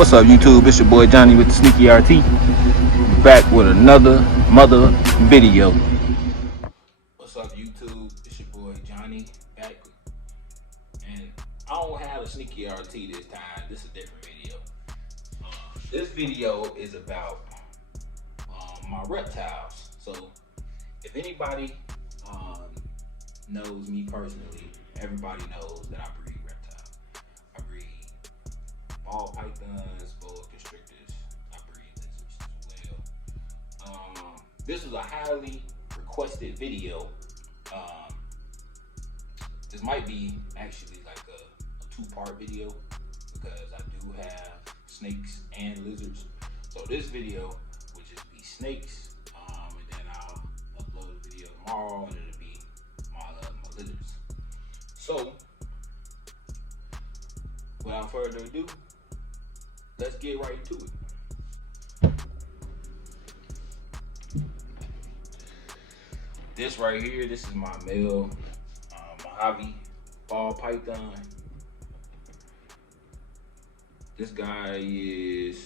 What's up, YouTube? It's your boy Johnny with the Sneaky RT, back with another mother video. What's up, YouTube? It's your boy Johnny back, and I don't have a Sneaky RT this time. This is a different video. This video is about my reptiles. So, if anybody knows me personally, everybody knows that I breed reptiles. I breed ball pythons, boa constrictors. I breed lizards as well. This is a highly requested video. This might be actually like a two-part video because I do have snakes and lizards. So this video would just be snakes, and then I'll upload a video tomorrow, and it'll be my lizards. So without further ado, let's get right into it. This right here, this is my male Mojave ball python. This guy is,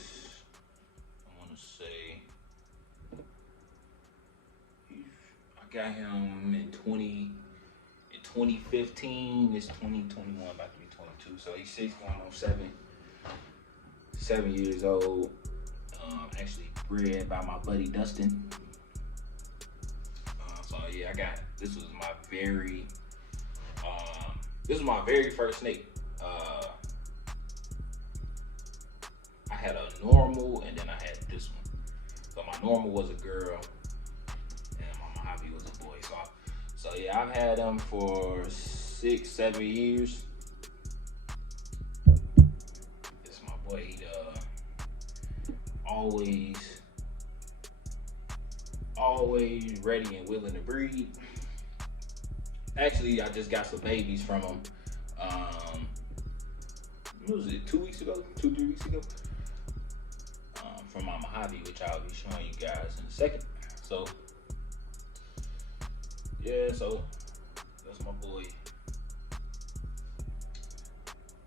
I want to say, I got him in 2015. It's 2021, about to be 22. So he's 6 going on 7 years old. Actually bred by my buddy Dustin. So yeah, this was my very first snake. I had a normal and then I had this one. So my normal was a girl and my Mojave was a boy. So yeah, I've had them for 6-7 years. This is my boy. He always ready and willing to breed. Actually, I just got some babies from him. What was it, 2 weeks ago? 2-3 weeks ago? From my Mojave, which I'll be showing you guys in a second. So, yeah, so that's my boy.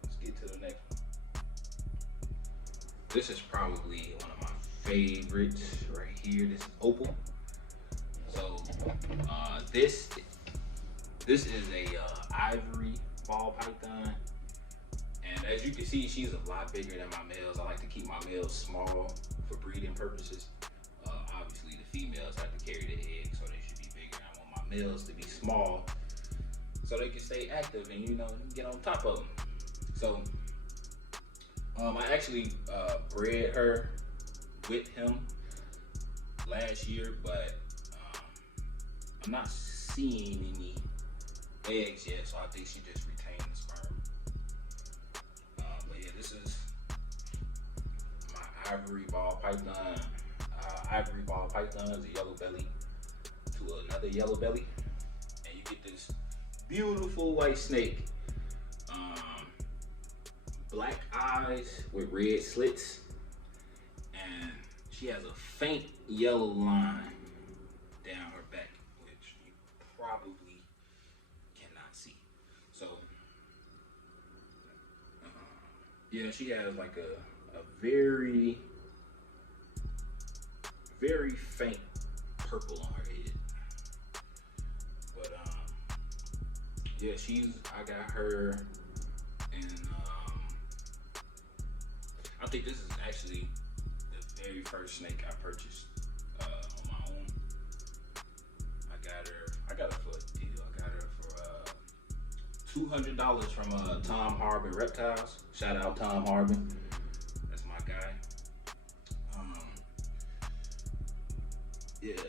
Let's get to the next one. This is probably one of my favorites right here. This is Opal. So, this is a ivory ball python. And as you can see, she's a lot bigger than my males. I like to keep my males small for breeding purposes. Obviously, the females have to carry the eggs, so they should be bigger. I want my males to be small so they can stay active and, get on top of them. So, I actually bred her with him last year, but I'm not seeing any eggs yet, so I think she just retained the sperm. But yeah, this is my ivory ball python. Ivory ball python is a yellow belly to another yellow belly, and you get this beautiful white snake. Black eyes with red slits, and she has a faint yellow line down her back, which you probably cannot see. So, yeah, she has like a very, very faint purple on her head. But yeah, I got her, and I think this is actually the very first snake I purchased on my own. I got her for a deal. I got her for $200 from Tom Harbin Reptiles. Shout out Tom Harbin. That's my guy. Yeah,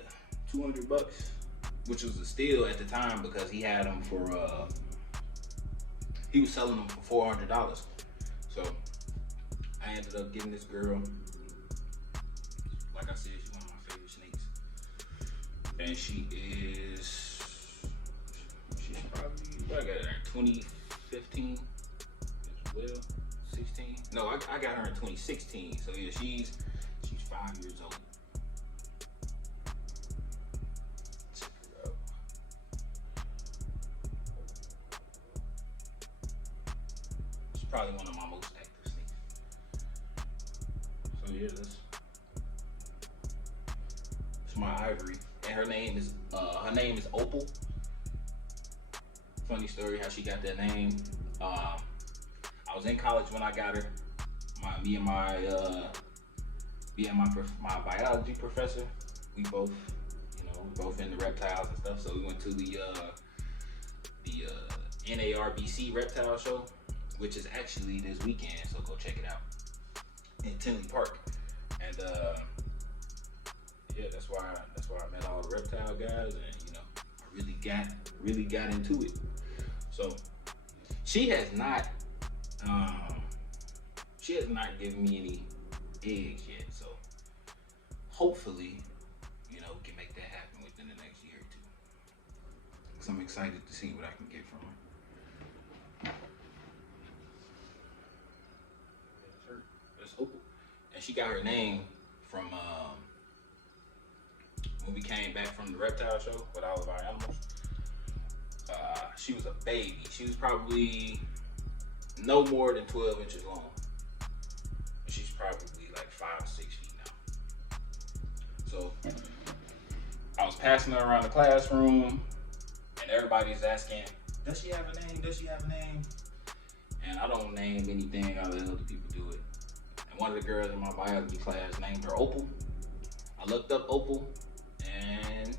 $200, which was a steal at the time because he had them for he was selling them for $400. So I ended up getting this girl. Like I said, she's one of my favorite snakes. And she's probably, I got her in 2015 as well, 16. No, I got her in 2016. So yeah, she's 5 years old. Check her out. She's probably one of my most active snakes. yeah, that's my Ivory, and her name is Opal. Funny story how she got that name. I was in college when I got her. Me and my biology professor, we both, both into reptiles and stuff. So we went to the NARBC reptile show, which is actually this weekend. So go check it out in Tinley Park. And yeah, that's why I met all the reptile guys, and I really got into it. So she has not given me any eggs yet. So hopefully, we can make that happen within the next year or two. Cause I'm excited to see what I can get from her. That's Opal, and she got her name from when we came back from the reptile show with all of our animals. She was a baby. She was probably no more than 12 inches long. She's probably like 5 or 6 feet now. So I was passing her around the classroom, and everybody's asking, does she have a name? Does she have a name? And I don't name anything, I let other people do it. And one of the girls in my biology class named her Opal. I looked up Opal, and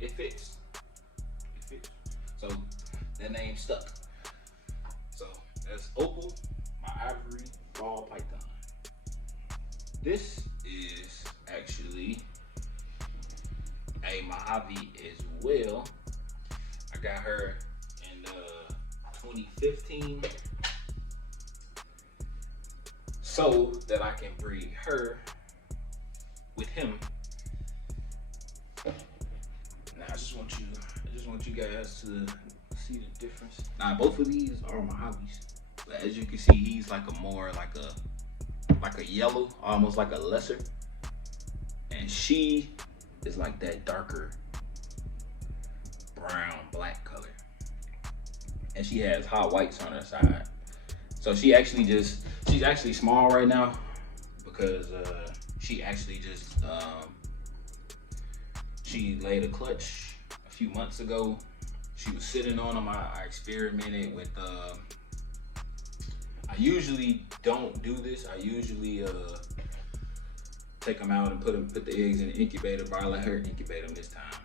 it fits. So that name stuck. So that's Opal, my Ivory ball python. This is actually a Mojave as well. I got her in 2015 so that I can breed her with him. Now I just want you guys to see the difference. Now both of these are Mojaves, but as you can see, he's like a yellow, almost like a lesser, and she is like that darker brown black color, and she has hot whites on her side. So she's actually small right now because she actually just she laid a clutch a few months ago. She was sitting on them. I experimented with I usually don't do this. I usually take them out and put the eggs in the incubator, but I let her incubate them this time,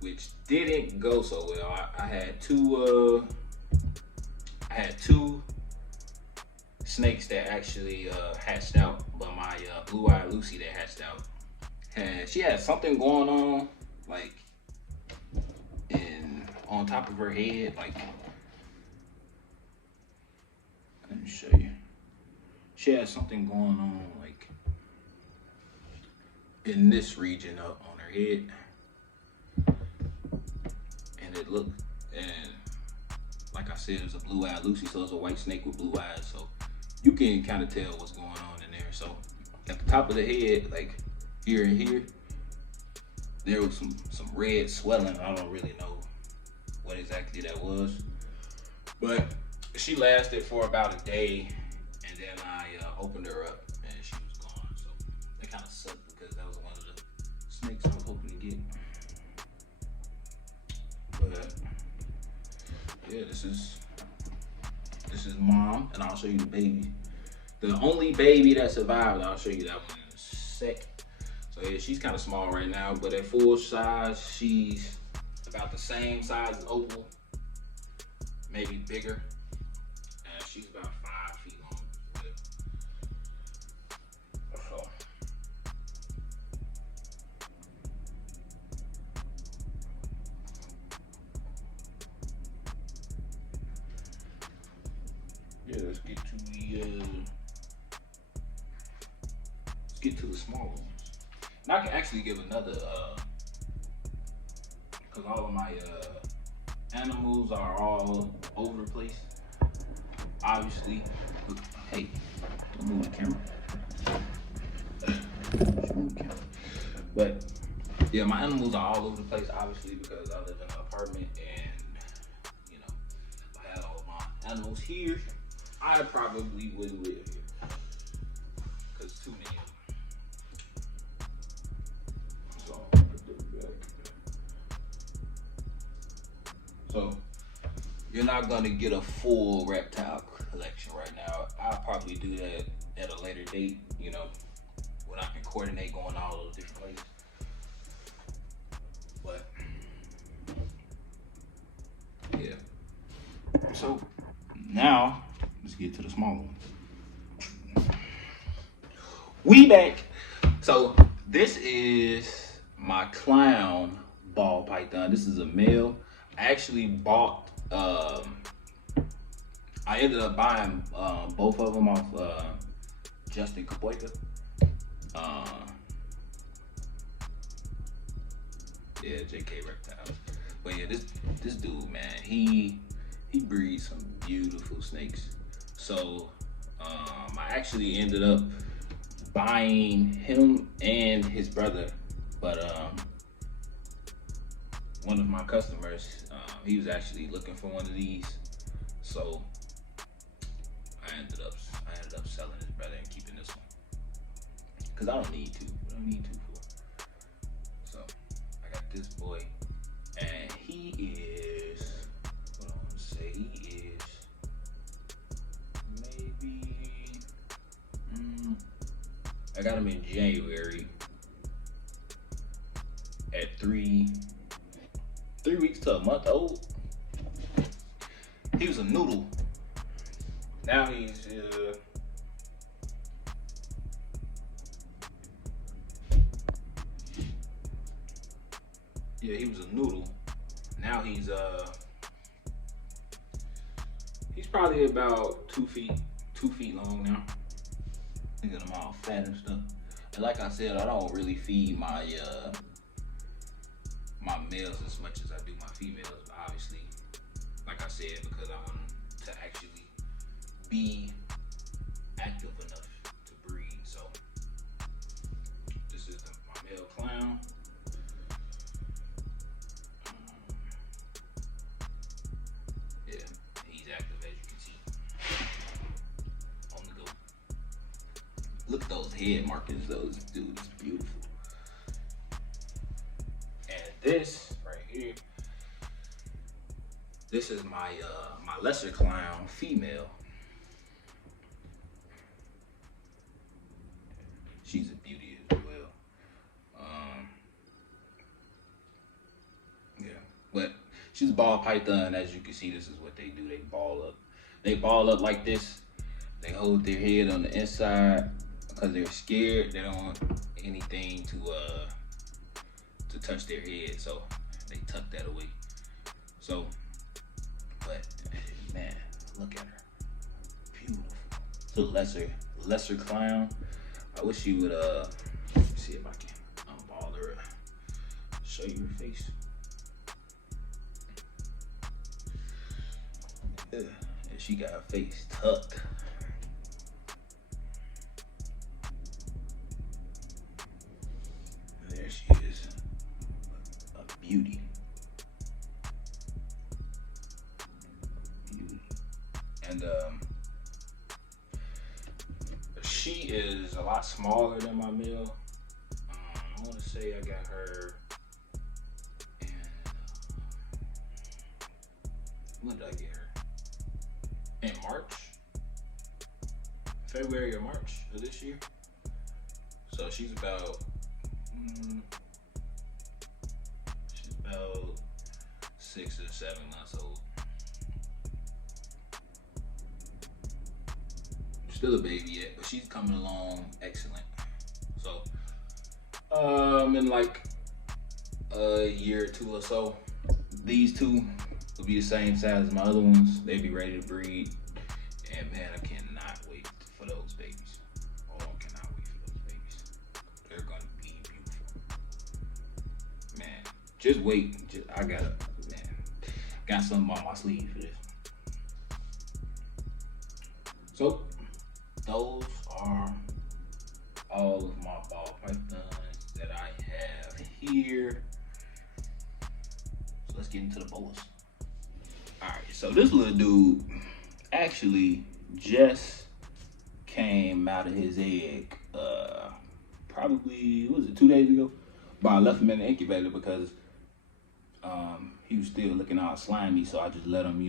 which didn't go so well. I had two snakes that actually hatched out, but my blue-eyed Lucy that hatched out, she had something going on, like on top of her head, like, let me show you. She had something going on, like, in this region up on her head. And it looked, and like I said, it was a blue-eyed Lucy, so it's a white snake with blue eyes. So you can kind of tell what's going on in there. So at the top of the head, like here and here, there was some red swelling. I don't really know what exactly that was, but she lasted for about a day, and then I opened her up and she was gone. So that kind of sucked because that was one of the snakes I was hoping to get. But yeah, this is mom, and I'll show you the baby. The only baby that survived, I'll show you that one in a sec. So yeah, she's kind of small right now, but at full size, she's about the same size as Opal, maybe bigger. And she's about 5 feet long. So, yeah, let's get to the small ones. And I can actually give another because all of my animals are all over the place. Obviously, hey, don't move the camera. But yeah, my animals are all over the place, obviously, because I live in an apartment, and if I had all of my animals here, I probably wouldn't live here because too many of them. not gonna get a full reptile collection right now. I'll probably do that at a later date, you know, when I can coordinate going all those different places. But yeah. So now let's get to the smaller one. We back. So this is my clown ball python. This is a male. I actually bought I ended up buying both of them off Justin Kapoika. Yeah, JK Reptiles. But yeah, this dude, man, he breeds some beautiful snakes. So I actually ended up buying him and his brother, but one of my customers, he was actually looking for one of these, so I ended up selling his brother and keeping this one because I don't need two for. So I got this boy, and he is, what I want to say, he is maybe. I got him in January at 3 weeks to a month old. He was a noodle. Now he's yeah, he was a noodle. Now he's probably about 2 feet long now. Look at him all fat and stuff. And like I said, I don't really feed my my males as much as I do my females, obviously. Like I said, because I want them to actually be active enough to breed. So this is my male clown. Yeah, he's active, as you can see. On the go. Look at those head markings, those dudes, beautiful. And this right here, this is my my lesser clown female. She's a beauty as well. Yeah, but she's a ball python. As you can see, this is what they do. They ball up. They ball up like this. They hold their head on the inside because they're scared. They don't want anything to touch their head, so they tuck that away. So, but man, look at her, beautiful. It's a lesser clown. I wish you would see if I can unball her, show you her face. Yeah, and she got her face tucked. There she is, a beauty. And she is a lot smaller than my male. I want to say I got her in, when did I get her? In March, February or March of this year. So she's about 6 or 7 months old. Still a baby yet, but she's coming along excellent. So in like a year or 2 or so, these two will be the same size as my other ones. They'll be ready to breed, and man, I cannot wait for those babies. Oh, I cannot wait for those babies. They're gonna be beautiful, man. Just wait. I got something on my sleeve for this. So those are all of my ball pythons that I have here. So let's get into the boas. All right, so this little dude actually just came out of his egg probably, what was it, 2 days ago? But I left him in the incubator because he was still looking all slimy, so I just let him,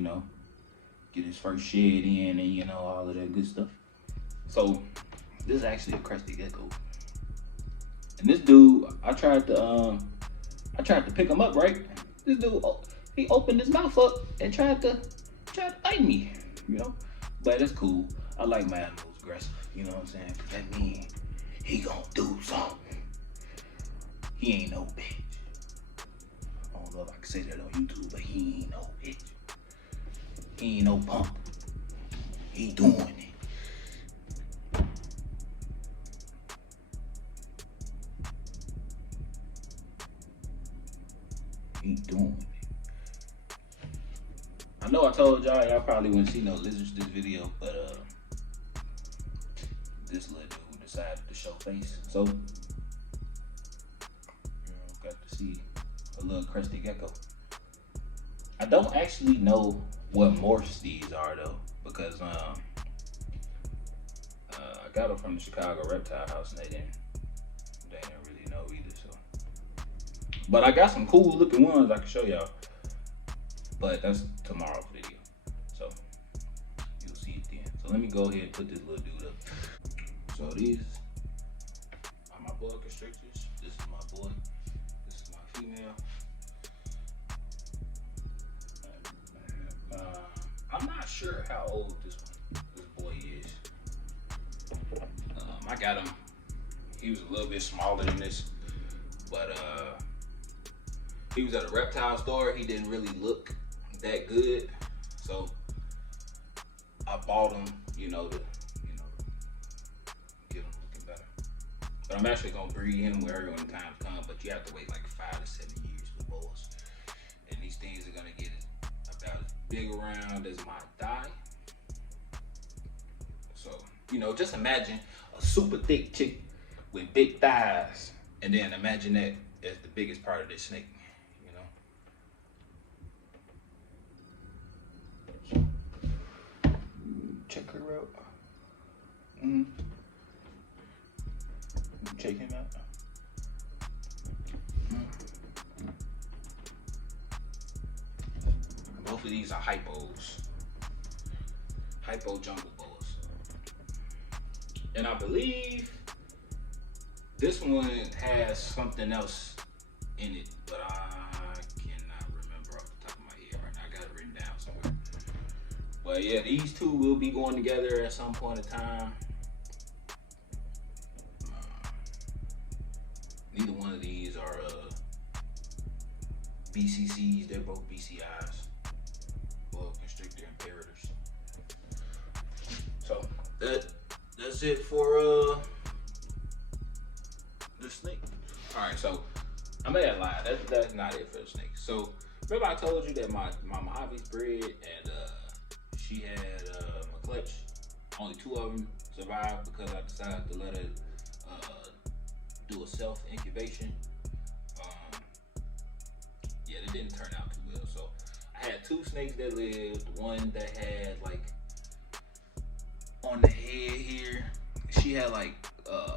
get his first shed in, and you know, all of that good stuff. So this is actually a crested gecko, and this dude, I tried to pick him up, right? This dude, he opened his mouth up and tried to bite me, you know. But it's cool. I like my animals aggressive, you know what I'm saying? 'Cause that mean he gonna do something. He ain't no bitch. I don't know if I can say that on YouTube, but he ain't no bitch. He ain't no punk. He doing it. He doing it. I know I told y'all probably wouldn't see no lizards this video, but this little dude decided to show face. So, you know, got to see a little crested gecko. I don't actually know what morphs these are though, because I got them from the Chicago Reptile House and they didn't really know either. So, but I got some cool looking ones I can show y'all. But that's tomorrow's video, so you'll see it then. So let me go ahead and put this little dude up. So these are my boa constrictors. This is my boy. This is my female. I'm not sure how old this boy is. I got him. He was a little bit smaller than this, but he was at a reptile store. He didn't really look that good, so I bought him, to get him looking better. But I'm actually gonna breed him where when the time comes. But you have to wait like 5 to 7 years for boas, and these things are gonna get about as big around as my thigh. So just imagine a super thick chick with big thighs, and then imagine that as the biggest part of this snake. Check her out. Check him out. Both of these are hypos. Hypo jungle boas. And I believe this one has something else in it, but I cannot remember off the top of my head right now. I got it written down somewhere. But yeah, these two will be going together at some point in time. Neither one of these are BCCs. They're both BCIs, boa constrictor imperators. So that's it for the snake. All right, so I may have lied. That's not it for the snake. So remember I told you that my Mojave's bred and she had a clutch. Only 2 of them survived because I decided to let her do a self incubation. Yeah, it didn't turn out too well. So I had 2 snakes that lived. One that had like on the head here, she had like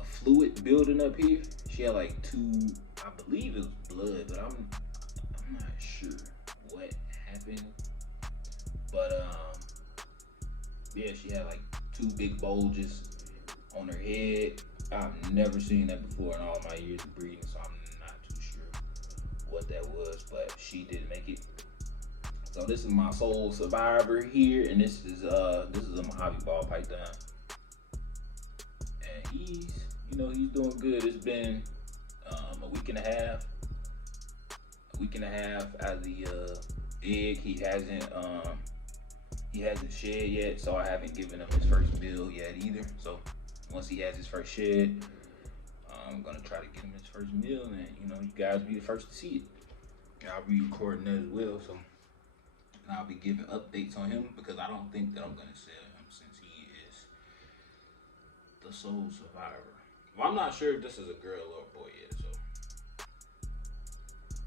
fluid building up here. She had like 2, I believe it was blood, but I'm not sure what happened. But yeah, she had like 2 big bulges on her head. I've never seen that before in all my years of breeding, so I'm not too sure what that was, but she did make it. So this is my sole survivor here, and this is a Mojave ball python, and he's doing good. It's been a week and a half out of the egg. He hasn't shed yet, so I haven't given him his first meal yet either. So once he has his first shed, I'm gonna try to get him his first meal, and you guys be the first to see it. I'll be recording that as well, so I'll be giving updates on him because I don't think that I'm gonna sell him since he is the sole survivor. Well, I'm not sure if this is a girl or a boy yet, so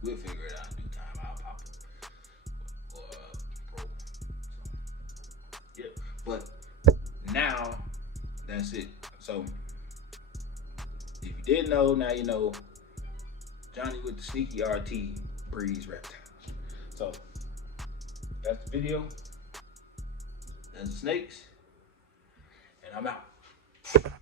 we'll figure it out in due time. I'll pop it or probe. So, yep. But now that's it. So if you didn't know, now you know. Johnny with the Sneaky RT breeds reptiles. So that's the video. That's the snakes. And I'm out.